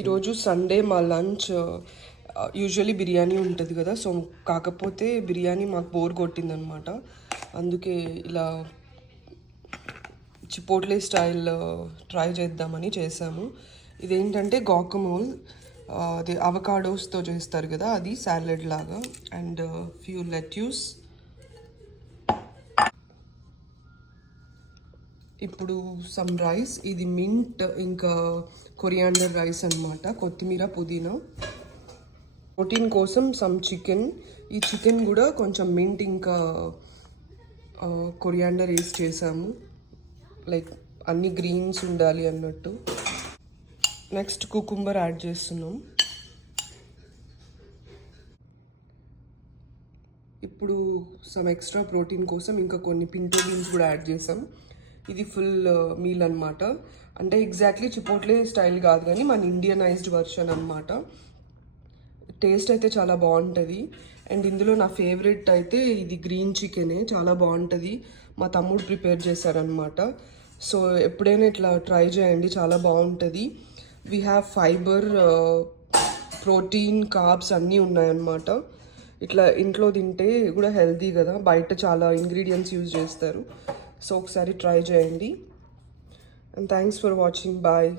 ఈరోజు సండే మా lunch usually biryani ఉంటుంది కదా. సో కాకపోతే బిర్యానీ మాకు బోర్ కొట్టిందనమాట. అందుకే ఇలా చిపోట్లే స్టైల్ ట్రై చేద్దామని చేసాము. ఇదేంటంటే గాకమోల్, అది అవకాడోస్తో చేస్తారు కదా, అది సాలెడ్ లాగా. And few lettuce. ఇప్పుడు సమ్ రైస్, ఇది మింట్ ఇంకా కొరియాండర్ రైస్ అనమాట, కొత్తిమీర పుదీనా. ప్రోటీన్ కోసం సమ్ చికెన్. ఈ చికెన్ కూడా కొంచెం మింట్ ఇంకా కొరియాండర్ వేసి చేసాము, లైక్ అన్ని గ్రీన్స్ ఉండాలి అన్నట్టు. నెక్స్ట్ కుకుంబర్ యాడ్ చేస్తున్నాం. ఇప్పుడు సమ్ ఎక్స్ట్రా ప్రోటీన్ కోసం ఇంకా కొన్ని పింటో బీన్స్ కూడా యాడ్ చేసాం. ఇది ఫుల్ మీల్ అనమాట. అంటే ఎగ్జాక్ట్లీ చిపోట్లే స్టైల్ కాదు కానీ మన ఇండియనైజ్డ్ వర్షన్ అనమాట. టేస్ట్ అయితే చాలా బాగుంటుంది. అండ్ ఇందులో నా ఫేవరెట్ అయితే ఇది గ్రీన్ చికెనే, చాలా బాగుంటుంది. మా తమ్ముడు ప్రిపేర్ చేశారనమాట. సో ఎప్పుడైనా ఇట్లా ట్రై చేయండి, చాలా బాగుంటుంది. We have fibre, protein, carbs అన్నీ ఉన్నాయన్నమాట. ఇట్లా ఇంట్లో తింటే కూడా హెల్తీ కదా, బయట చాలా ఇంగ్రీడియంట్స్ యూజ్ చేస్తారు. సో ఒకసారి ట్రై చేయండి. And thanks for watching. Bye.